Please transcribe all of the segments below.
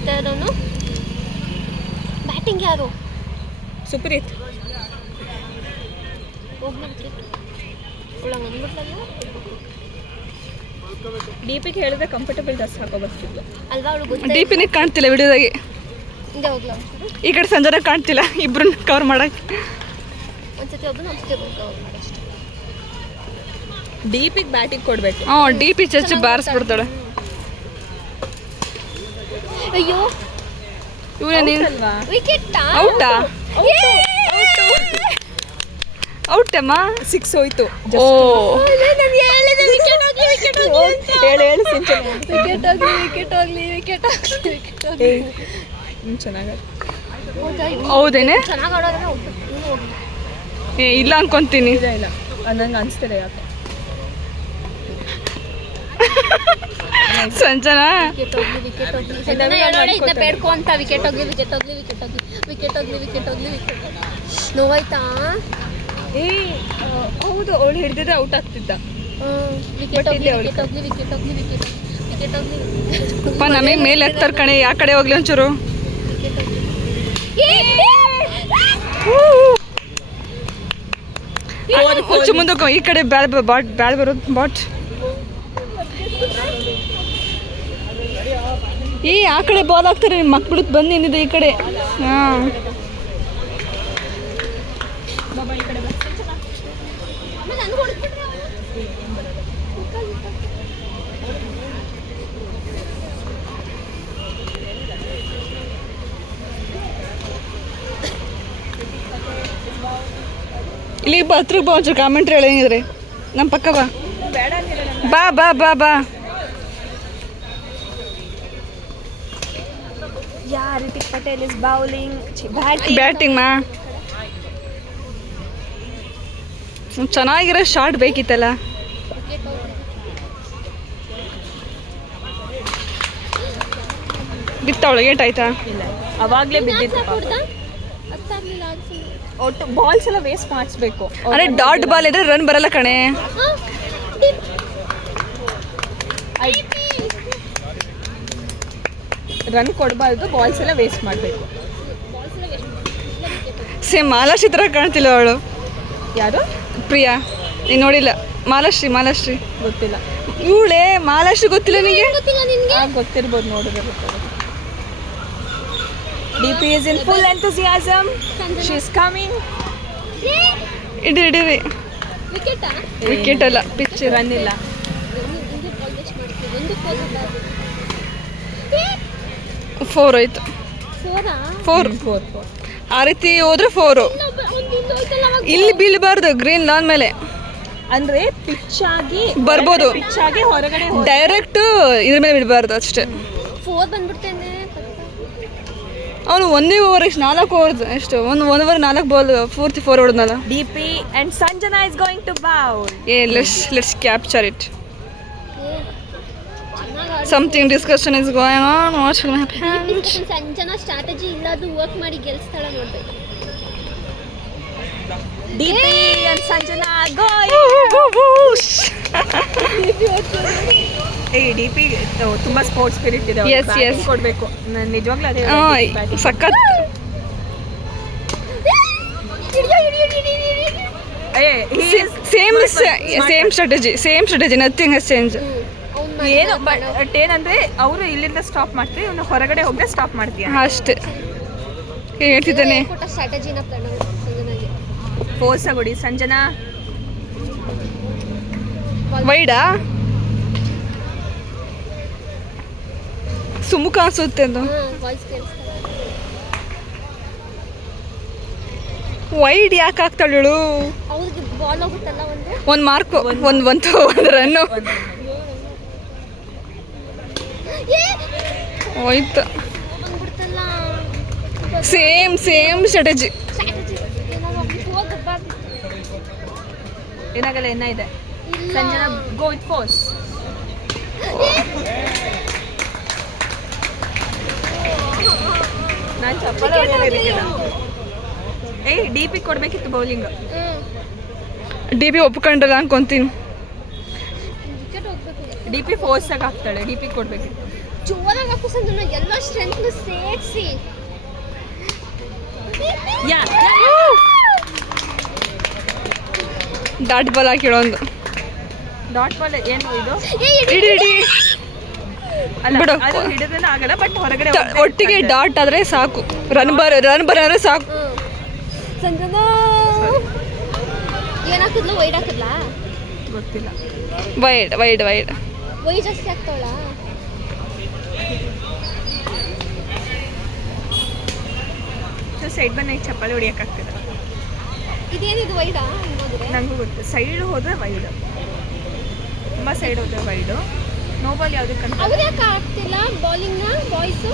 ಮಾಡ್ತಾ ಇರೋನು. ಬ್ಯಾಟಿಂಗ್ ಯಾರು? ಸುಪ್ರೀತ್. ಡಿಪಿಗೆ ಹೇಳಿದ್ರೆ ಕಂಫರ್ಟಬಲ್ ಡ್ರೆಸ್ ಹಾಕೋ ಬರ್ತಿದ್ಲು ಅಲ್ವಾ ಅವಳು. ಡಿಪಿನೇ ಕಾಣ್ತಿಲ್ಲ ವಿಡಿಯೋದಾಗೆ. ಹಿಂದೆ ಹೋಗ್ಲಾ? ಈ ಕಡೆ ಸಂಜನ ಕಾಣ್ತಿಲ್ಲ, ಇಬ್ರನ್ನ ಕವರ್ ಮಾಡಕ್ಕೆ. ಒಂದ್ಸತಿ ಒಬ್ಬನು ಒಂದ್ಸತಿ ಒಬ್ಬನು ಕವರ್ ಮಾಡಷ್ಟೆ. ಡಿಪಿಗೆ ಬ್ಯಾಟಿಂಗ್ ಕೊಡ್ಬೇಕು. ಡಿಪಿ ಚಚ್ಚಿ ಬಾರಿಸ್ಬಿಡ್ತಾಳೆ. ಅಯ್ಯೋ ಇವನೇನು ವಿಕೆಟ್ ಔಟಾ? ಔಟಮ್ಮ 6 ಹೋಯ್ತು. ಓ ಹೌದೇನೆ? ಇಲ್ಲ ಅನ್ಕೊಂತೀನಿ. ಇಲ್ಲ ನಂಗೆ ಅನಿಸ್ತಿದೆ ಯಾಕೆ. ಸಂಜನಾ ಬೇಡ್ಕೊ ಅಂತ. ವಿಕೆಟ್ ಹೋಗ್ಲಿ ನೋವಾಯ್ತಾ? ಹೌದು, ಅವಳು ಹಿಡಿದಿದ್ರೆ ಔಟ್ ಆಗ್ತಿದ್ದ. ವಿಕೆಟ್ ಹೋಗ್ಲಿ. ಅಪ್ಪ ನಮಗೆ ಮೇಲೆ ಎತ್ತರ ಕಣೆ, ಯಾವ ಕಡೆ ಹೋಗ್ಲಿ ಒಂಚೂರು. ಒಂಚು ಮುಂದಕ್ಕೆ ಈ ಕಡೆ ಬ್ಯಾಲ್ ಬರೋದು ಬಾಟ್. ಆ ಕಡೆ ಬಾಲ್ ಹಾಕ್ತಾರೆ ಮಕ್ಳು ಬಂದು ಏನಿದೆ ಈ ಕಡೆ. ಹಾಂ ಇಲ್ಲಿ ಹತ್ರಕ್ಕೆ ಬಾ, ಒಂಚೂರು ಕಾಮೆಂಟ್ರಿ ಹೇಳಂಗಿದ್ರೆ ನಮ್ಮ ಪಕ್ಕ ಬಾ. ಬಾ ಬಾ ಬಾ ಬಾ. Ritik Patel is bowling batting ಮಾ ಚೆನ್ನಾಗಿರೋ ಶಾಟ್ ಬೇಕಿತ್ತಲ್ಲ. ಬಿತ್ತವಳು ಏಟಾಯ್ತಾ? ಇಲ್ಲ, ಅವಾಗಲೇ ಬಿದ್ದಿತ್ತು. ಒಟ್ಟು ಬಾಲ್ಸ್ ಎಲ್ಲ ವೇಸ್ಟ್ ಮಾಡಿಸ್ಬೇಕು. ಅರೆ ಡಾಟ್ ಬಾಲ್ ಇದ್ರೆ ರನ್ ಬರಲ್ಲ ಕಣೆ. ರನ್ ಕೊಡಬಾರ್ದು, ಬಾಲ್ಸ್ ಎಲ್ಲ ವೇಸ್ಟ್ ಮಾಡಬೇಕು. ಸೇಮ್ ಮಾಲಾಶ್ರೀ ಥರ ಕಾಣ್ತಿಲ್ಲ ಅವಳು. ಯಾರು? ಪ್ರಿಯಾ. ನೀನು ನೋಡಿಲ್ಲ? ಮಾಲಾಶ್ರೀ ಗೊತ್ತಿಲ್ಲ. ಇವಳೇ ಮಾಲಾಶ್ರೀ ಗೊತ್ತಿಲ್ಲ ನಿನಗೆ? ಗೊತ್ತಿರ್ಬೋದು, ನೋಡಿದ್ರೆ ಗೊತ್ತಾಗುತ್ತೆ. DP is in full enthusiasm. She is coming. ಇಡಿರಿ ವಿಕೆಟ್ ಅಲ್ಲ, ಪಿಚ್. ರನ್ ಇಲ್ಲ. 4 ಆಯ್ತು. 4 ಆ ರೀತಿ ಹೋದ್ರೆ 4. ಇಲ್ಲಿ ಬೀಳಬಾರ್ದು, ಗ್ರೀನ್ ಲಾನ್ ಮೇಲೆ ಅಂದ್ರೆ ಪಿಚ್ ಆಗಿ ಬರ್ಬೋದು. ಪಿಚ್ ಆಗಿ ಹೊರಗಡೆ ಡೈರೆಕ್ಟ್ ಇದ್ರ ಮೇಲೆ ಬಿಡಬಾರ್ದು ಅಷ್ಟೇ. 4 ಬಂದ್ಬಿಡ್ತೇನೆ. ಅವನು ಒಂದೇ ಓವರ್ ಎಷ್ಟು 4 ಓವರ್ ಎಷ್ಟು 1 ಓವರ್ 4 ಬಾಲ್ ಪೂರ್ತಿ 4 ಹೊಡೆದ್ನಲ್ಲ. DP and Sanjana is going to bowl. Let's capture it. Something discussion is going on. What's going to happen? Sanjana strategy ಇಲ್ಲದು ವರ್ಕ್ ಮಾಡಿ ಗೆಲ್ಸ್ತಾಳ ನೋಡ್ಬೇಕು. DP and Sanjana going. DP ತುಂಬಾ ಸ್ಪೋರ್ಟ್ಸ್ ಸ್ಪಿರಿಟ್ ಇದೆ. Yes. ಕೊಡ್ಬೇಕು. ನಾನು ನಿಜವಾಗ್ಲೂ ಅದೇ ಸಖತ್. Same strategy nothing has change. ಏನು ಬಟ್ ಏನಂದ್ರೆ ಅವರು ಇಲ್ಲಿಂದ ಸ್ಟಾಪ್ ಮಾಡ್ತೀವಿ, ಇವನು ಹೊರಗಡೆ ಹೋಗದೆ ಸ್ಟಾಪ್ ಮಾಡ್ತೀಯ ಅಷ್ಟೇ. ಹೇಳ್ತಿದ್ದಾನೆ ಸ್ಟ್ರಾಟಜಿನ ಸಂಜನಾಗೆ. ಫೋರ್ಸ್ ಕೊಡಿ ಸಂಜನಾ. ವೈಡಾ ಸುಮುಖ ಅನ್ಸುತ್ತೆ ಅದು. ವೈಡ್ ಯಾಕೆ ಆಗ್ತಾಳು? ಒಂದು ಮಾರ್ಕ್, ಒಂದು ರನ್ನು ಹೋಯ್ತು. Same strategy. ಏನಾಗಲ್ಲ, ಇದೆ ಸಂಜನಾ ಗೋ ವಿತ್ ಫೋರ್ಸ್. ನಾನು ಚಪ್ಪಲಿ DP ಕೊಡ್ಬೇಕಿತ್ತು ಬೌಲಿಂಗ್. DP ಒಪ್ಕೊಂಡಲ್ಲ ಅನ್ಕೊಂತೀನಿ. DP ಫೋರ್ಸ್ ಆಗಿ ಹಾಕ್ತಾಳೆ, DP ಕೊಡ್ಬೇಕಿತ್ತು. ಜೋರಾಗಿ ಹಾಕು ಸಂಜನಾ, ಎಲ್ಲ ಸ್ಟ್ರೆಂತ್ ಸೇರಿಸಿ. ಡಾಟ್ ಬಾಲ್ ಹಾಕಿಡೋ ಒಂದು. ಡಾಟ್ ಬಾಲ್ ಏನು ಇದು? ಇಡಿ ಇಡಿ ಅಲ್ಲ ಬಿಡು. ಅದು ಹಿಡಿದ್ರೆ ಆಗಲ್ಲ, ಬಟ್ ಹೊರಗಡೆ ಒಟ್ಟಿಗೆ ಡಾಟ್ ಆದರೆ ಸಾಕು. ರನ್ ಬರ್ ಅಂದರೆ ಸಾಕು. ಸಂಜನಾ ಏನು ಹಾಕಿದ್ಲು? ವೈಡ್ ಹಾಕಿದ್ಲಾ? ಗೊತ್ತಿಲ್ಲ. ವೈಡ್ ವೈಡ್ ವೈಡ್ ವೈ ಜಾಸ್ತಿ ಆಗ್ತಾವಳ? ಸೈಡ್ ಬಂದು ಚಪ್ಪಾಳಿ ಹೊಡಿಯೋಕ್ಕಾಗ್ತದೆ. ಇದೇನಿದು ವೈಡಾ? ನೋಡಿದ್ರೆ ನನಗೂ ಗೊತ್ತು. ಸೈಡ್ ಹೋದ್ರೆ ವೈಡ್, ತುಂಬ ಸೈಡ್ ಹೋದ್ರೆ ವೈಡು. ನೋ ಬಾಲ್ ಯಾವುದಕ್ಕಂತ ಅವ್ರು ಯಾಕೆ ಆಗ್ತಿಲ್ಲ ಬೌಲಿಂಗ್ನ ಬಾಯ್ಸು?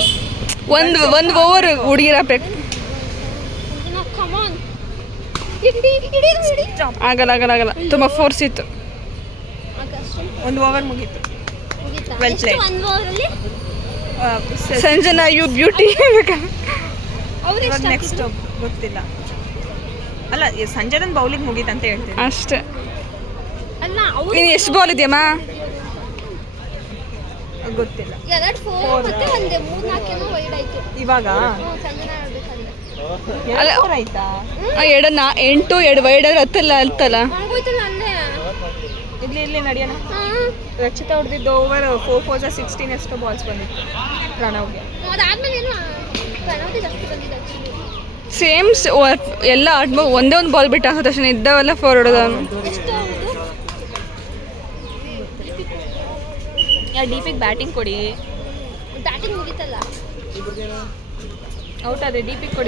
ಒಂದು ಓವರ್ ಹುಡುಗಿರ ಬೇಕು. ಸಂಜನಾ ಕಮಾನ್, ಹಿಡಿ. ಆಗಲ್ಲ ಆಗಲ್ಲ ಆಗಲ್ಲ, ತುಂಬ ಫೋರ್ಸ್ ಇತ್ತು. ಒಂದು ಓವರ್ ಮುಗೀತು. ಮುಗೀತಾ? Well ಎಷ್ಟು played. ಒಂದು ಓವರಲ್ಲಿ? Sanjana you beauty. ಅವ್ರು ಇವಾಗ ಎಷ್ಟು ನೆಕ್ಸ್ಟ್ ಗೊತ್ತಿಲ್ಲ. ಅಲ್ಲ ಸಂಜೆದನ್ ಬೌಲಿಂಗ್ ಮುಗೀತು ಅಂತ ಹೇಳ್ತೀನಿ ಅಷ್ಟೇ. ಅಲ್ಲ ಅವ್ರು ನೀನು ಎಷ್ಟು ಬಾಲ್ ಇದೆಯಮ್ಮ? ಗೊತ್ತಿಲ್ಲ. 2-4 ಮತ್ತೆ ಒಂದೇ 3-4 ವೈಡ್ ಆಯ್ತು. ಇವಾಗ ಸಂಜನಾ ಆಡ್ಬೇಕಾದ್ರೆ ಅಲ್ಲ. ಆಯ್ತಾ? 8 2 ವೈಡ್ ಆದ್ರೆ ಹತ್ತಲ್ಲ. ಆಗೋಯ್ತಲ್ಲ ಅಲ್ಲೇ. ಇಲ್ಲಿ ನಡೆಯೋಣ. ರಕ್ಷಿತಾ ಹೊಡೆದಿದ್ದು ಓವರ್ 4 4 16 ಎಷ್ಟೋ ಬಾಲ್ಸ್ ಬಂದಿತ್ತು ಪ್ರಣವ್ಗೆ. ಅದಾದ್ಮೇಲೆ ಏನು ಪ್ರಣವ್ಗೆ ಜಾಸ್ತಿ ಬಂದಿದ್ದು ಆಕ್ಚುಲಿ. ಸೇಮ್ ಎಲ್ಲ ಆಡ್ಬೋದು. ಒಂದೇ ಒಂದು ಬಾಲ್ ಬಿಟ್ಟು ಹಾಕೋ ತಕ್ಷಣ ಇದ್ದಾವೆಲ್ಲ 4 ಹೊಡೆದ. ಎಷ್ಟು ಹೌದು? ಡಿಪಿಗೆ ಬ್ಯಾಟಿಂಗ್ ಕೊಡಿ. ಬ್ಯಾಟಿಂಗ್ ಮುಗೀತಲ್ಲ. ಔಟ್ ಅದೇ ಡಿಪಿಗೆ ಕೊಡಿ.